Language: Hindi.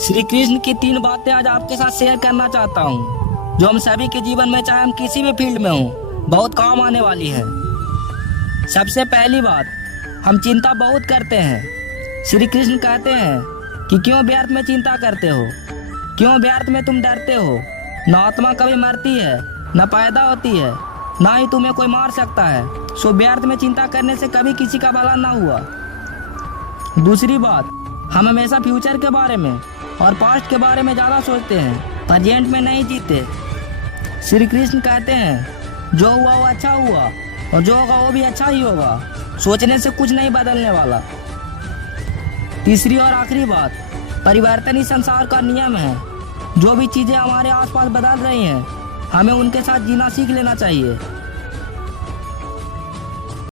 श्री कृष्ण की 3 बातें आज आपके साथ शेयर करना चाहता हूँ, जो हम सभी के जीवन में, चाहे हम किसी भी फील्ड में हों, बहुत काम आने वाली है। सबसे पहली बात, हम चिंता बहुत करते हैं। श्री कृष्ण कहते हैं कि क्यों व्यर्थ में चिंता करते हो, क्यों व्यर्थ में तुम डरते हो। न आत्मा कभी मरती है, न पैदा होती है, ना ही तुम्हें कोई मार सकता है। सो व्यर्थ में चिंता करने से कभी किसी का भला ना हुआ। दूसरी बात, हम हमेशा फ्यूचर के बारे में और पास्ट के बारे में ज़्यादा सोचते हैं, प्रेजेंट में नहीं जीते। श्री कृष्ण कहते हैं जो हुआ वो अच्छा हुआ और जो होगा वो भी अच्छा ही होगा। सोचने से कुछ नहीं बदलने वाला। तीसरी और आखिरी बात, परिवर्तन ही संसार का नियम है। जो भी चीज़ें हमारे आसपास बदल रही हैं, हमें उनके साथ जीना सीख लेना चाहिए।